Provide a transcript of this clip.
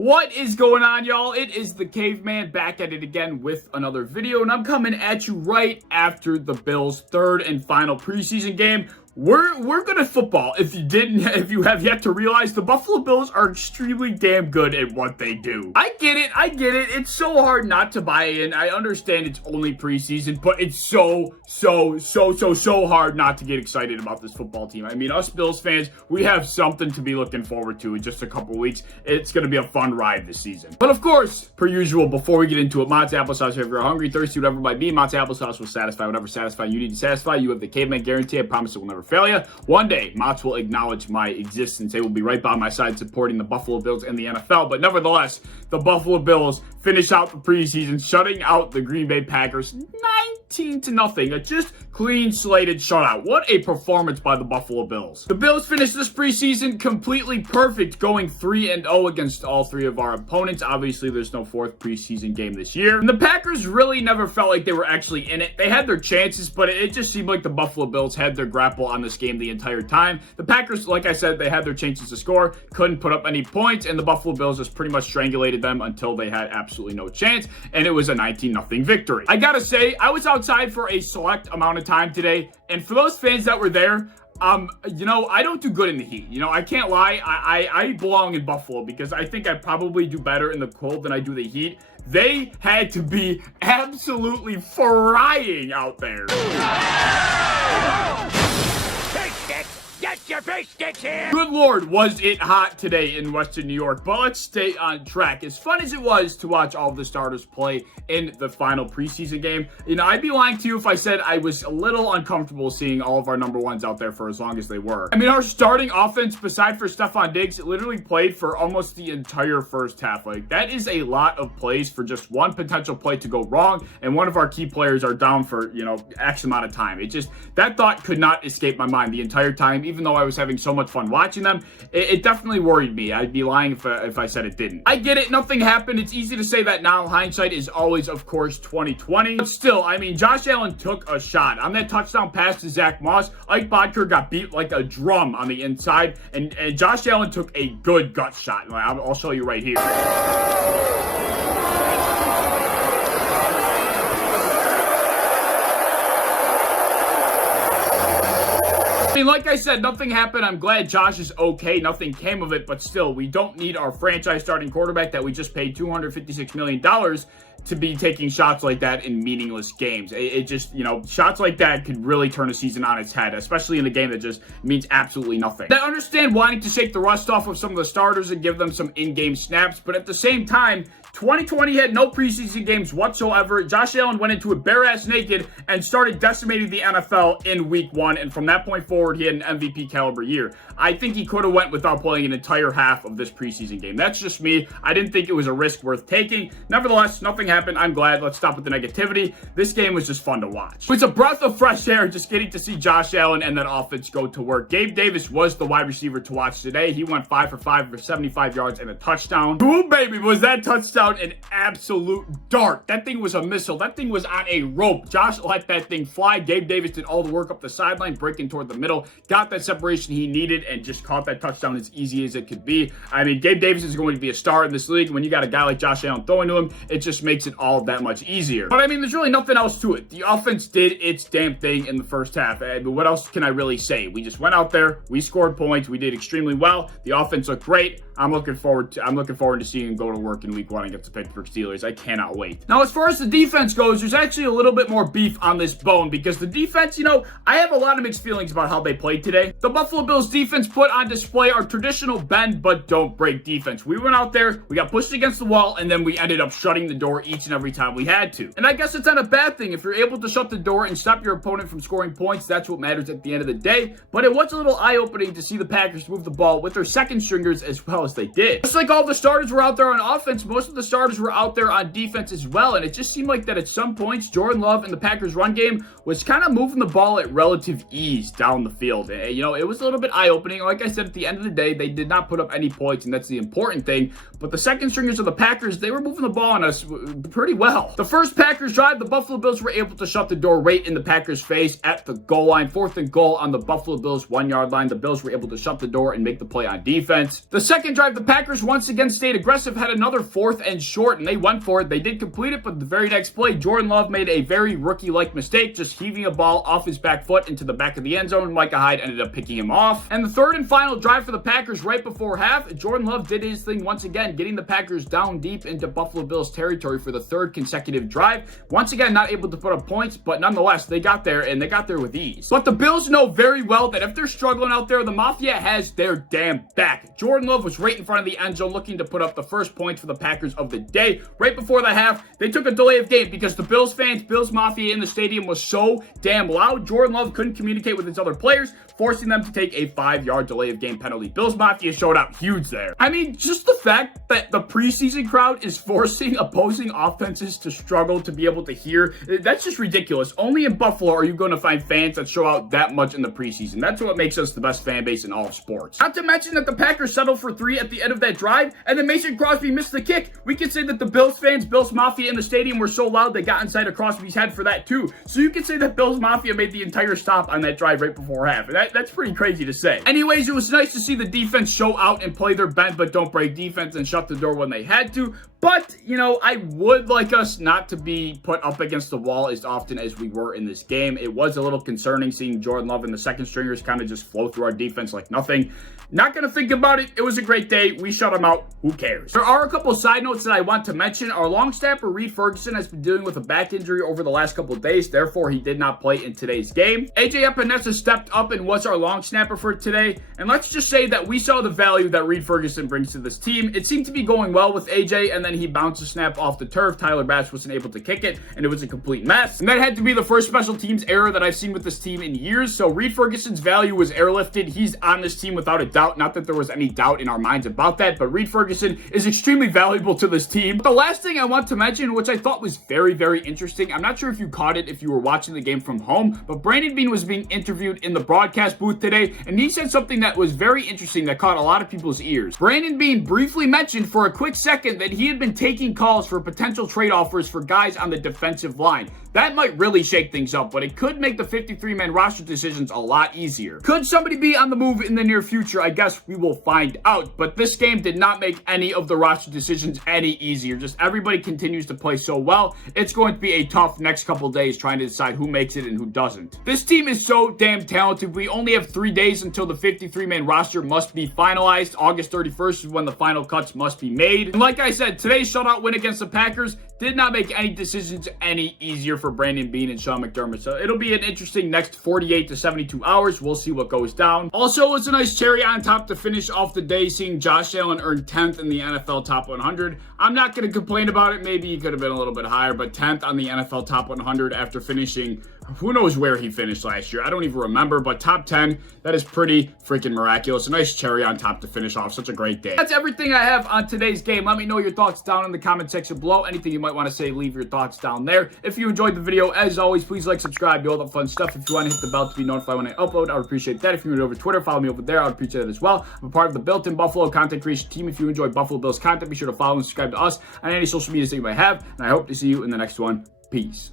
What is going on, y'all? It is the Caveman back at it again with another video, and I'm coming at you right after the Bills' third and final preseason game. We're good at football. If you have yet to realize, the Buffalo Bills are extremely damn good at what they do. I get it. It's so hard not to buy in. I understand it's only preseason, but it's so hard not to get excited about this football team. I mean, us Bills fans, we have something to be looking forward to in just a couple weeks. It's going to be a fun ride this season. But of course, per usual, before we get into it, Mott's Applesauce. If you're hungry, thirsty, whatever it might be, Mott's Applesauce will satisfy whatever satisfying you need to satisfy. You have the Caveman guarantee. I promise it will never fail you. One day, Mott's will acknowledge my existence. They will be right by my side supporting the Buffalo Bills and the NFL. But nevertheless, the Buffalo Bills finish out the preseason, shutting out the Green Bay Packers 19-0. A just clean slated shutout. What a performance by the Buffalo Bills. The Bills finished this preseason completely perfect, going 3-0 against all three of our opponents. Obviously, there's no fourth preseason game this year. And the Packers really never felt like they were actually in it. They had their chances, but it just seemed like the Buffalo Bills had their grapple on this game the entire time. The Packers, like I said, they had their chances to score, couldn't put up any points, and the Buffalo Bills just pretty much strangulated them until they had absolutely no chance, and it was a 19-0 victory. I gotta say, I was outside for a select amount of time today, and for those fans that were there, I don't do good in the heat. I can't lie. I belong in Buffalo because I think I probably do better in the cold than I do the heat. They had to be absolutely frying out there. Get your fish sticks here! Good Lord, was it hot today in Western New York. But let's stay on track. As fun as it was to watch all of the starters play in the final preseason game, I'd be lying to you if I said I was a little uncomfortable seeing all of our number ones out there for as long as they were. I mean, our starting offense, beside for Stephon Diggs, literally played for almost the entire first half. Like, that is a lot of plays for just one potential play to go wrong, and one of our key players are down for, X amount of time. That thought could not escape my mind the entire time. Even though I was having so much fun watching them, it definitely worried me. I'd be lying if I said it didn't. I get it. Nothing happened. It's easy to say that now. Hindsight is always, of course, 2020. But still, I mean, Josh Allen took a shot. On that touchdown pass to Zach Moss, Ike Bodker got beat like a drum on the inside, and Josh Allen took a good gut shot. I'll show you right here. I mean, like I said, nothing happened. I'm glad Josh is okay. Nothing came of it, but still, we don't need our franchise starting quarterback that we just paid $256 million to be taking shots like that in meaningless games. It just, shots like that could really turn a season on its head, especially in a game that just means absolutely nothing. I understand wanting to shake the rust off of some of the starters and give them some in-game snaps, but at the same time, 2020 had no preseason games whatsoever. Josh Allen went into it bare-ass naked and started decimating the NFL in week 1, and from that point forward, he had an MVP caliber year. I think he could have went without playing an entire half of this preseason game. That's just me. I didn't think it was a risk worth taking. Nevertheless, nothing happened. I'm glad. Let's stop with the negativity. This game was just fun to watch. It was a breath of fresh air just getting to see Josh Allen and that offense go to work. Gabe Davis was the wide receiver to watch today. He went 5 for 5 for 75 yards and a touchdown. Boom, baby, was that touchdown an absolute dart. That thing was a missile. That thing was on a rope. Josh let that thing fly. Gabe Davis did all the work up the sideline, breaking toward the middle, got that separation he needed, and just caught that touchdown as easy as it could be. I mean, Gabe Davis is going to be a star in this league. When you got a guy like Josh Allen throwing to him, it just makes it all that much easier. But I mean, there's really nothing else to it. The offense did its damn thing in the first half. But what else can I really say? We just went out there, we scored points, we did extremely well. The offense looked great. I'm looking forward to seeing him go to work in week 1 against the Pittsburgh Steelers. I cannot wait. Now, as far as the defense goes, there's actually a little bit more beef on this bone because the defense, I have a lot of mixed feelings about how they played today. The Buffalo Bills defense put on display our traditional bend but don't break defense. We went out there, we got pushed against the wall, and then we ended up shutting the door each and every time we had to. And I guess it's not a bad thing. If you're able to shut the door and stop your opponent from scoring points, that's what matters at the end of the day. But it was a little eye-opening to see the Packers move the ball with their second stringers as well as they did. Just like all the starters were out there on offense, most of the starters were out there on defense as well, and it just seemed like that at some points, Jordan Love in the Packers run game was kind of moving the ball at relative ease down the field. And, it was a little bit eye-opening. Like I said, at the end of the day, they did not put up any points, and that's the important thing. But the second stringers of the Packers, they were moving the ball on us pretty well. The first Packers drive, the Buffalo Bills were able to shut the door right in the Packers' face at the goal line. 4th and goal on the Buffalo Bills 1-yard line. The Bills were able to shut the door and make the play on defense. The second drive, the Packers once again stayed aggressive, had another 4th and short, and they went for it. They did complete it, but the very next play, Jordan Love made a very rookie-like mistake, just heaving a ball off his back foot into the back of the end zone. Micah Hyde ended up picking him off. And the third and final drive for the Packers right before half, Jordan Love did his thing once again, getting the Packers down deep into Buffalo Bills territory for the third consecutive drive. Once again, not able to put up points, but nonetheless, they got there, and they got there with ease. But the Bills know very well that if they're struggling out there, the Mafia has their damn back. Jordan Love was right in front of the end zone looking to put up the first points for the Packers of the day. Right before the half, they took a delay of game because the Bills fans, Bills Mafia in the stadium was so damn loud. Jordan Love couldn't communicate with his other players, forcing them to take a 5-yard delay of game penalty. Bills Mafia showed up huge there. I mean, just the fact that the preseason crowd is forcing opposing offenses to struggle to be able to hear, that's just ridiculous. Only in Buffalo are you going to find fans that show out that much in the preseason. That's what makes us the best fan base in all of sports. Not to mention that the Packers settled for 3 at the end of that drive, and then Mason Crosby missed the kick. We can say that the Bills fans, Bills Mafia in the stadium were so loud they got inside of Crosby's head for that too. So you can say that Bills Mafia made the entire stop on that drive right before half. That's pretty crazy to say. Anyways, it was nice to see the defense show out and play their bend but don't break defense and shut the door when they had to. But, you know, I would like us not to be put up against the wall as often as we were in this game. It was a little concerning seeing Jordan Love and the second stringers kind of just flow through our defense like nothing. Not going to think about it. It was a great day. We shut them out. Who cares? There are a couple side notes that I want to mention. Our long snapper, Reed Ferguson, has been dealing with a back injury over the last couple of days. Therefore, he did not play in today's game. AJ Epinesa stepped up and was our long snapper for today. And let's just say that we saw the value that Reed Ferguson brings to this team. It seemed to be going well with AJ, and then he bounced a snap off the turf. Tyler Bass wasn't able to kick it, and it was a complete mess. And that had to be the first special teams error that I've seen with this team in years. So Reed Ferguson's value was airlifted. He's on this team without a doubt. Not that there was any doubt in our minds about that, but Reed Ferguson is extremely valuable to this team. But the last thing I want to mention, which I thought was very, very interesting, I'm not sure if you caught it if you were watching the game from home, but Brandon Beane was being interviewed in the broadcast booth today, and he said something that was very interesting that caught a lot of people's ears. Brandon Beane briefly mentioned for a quick second that he had been taking calls for potential trade offers for guys on the defensive line. That might really shake things up, but it could make the 53-man roster decisions a lot easier. Could somebody be on the move in the near future? I guess we will find out, but this game did not make any of the roster decisions any easier. Just everybody continues to play so well. It's going to be a tough next couple days trying to decide who makes it and who doesn't. This team is so damn talented. We only have 3 days until the 53-man roster must be finalized. August 31st is when the final cuts must be made. And like I said, today's shutout win against the Packers did not make any decisions any easier for Brandon Beane and Sean McDermott. So it'll be an interesting next 48 to 72 hours. We'll see what goes down. Also, it was a nice cherry on top to finish off the day, seeing Josh Allen earn 10th in the NFL Top 100. I'm not going to complain about it. Maybe he could have been a little bit higher, but 10th on the NFL Top 100 after finishing, who knows where he finished last year. I don't even remember, but top 10, that is pretty freaking miraculous. A nice cherry on top to finish off such a great day. That's everything I have on today's game. Let me know your thoughts down in the comment section below. Anything you might want to say, leave your thoughts down there. If you enjoyed the video, as always, please like, subscribe, do all the fun stuff. If you want to hit the bell to be notified when I upload, I would appreciate that. If you're over Twitter, follow me over there. I would appreciate it as well. I'm a part of the Built-in Buffalo content creation team. If you enjoy Buffalo Bills content, be sure to follow and subscribe to us on any social media that you might have. And I hope to see you in the next one. Peace.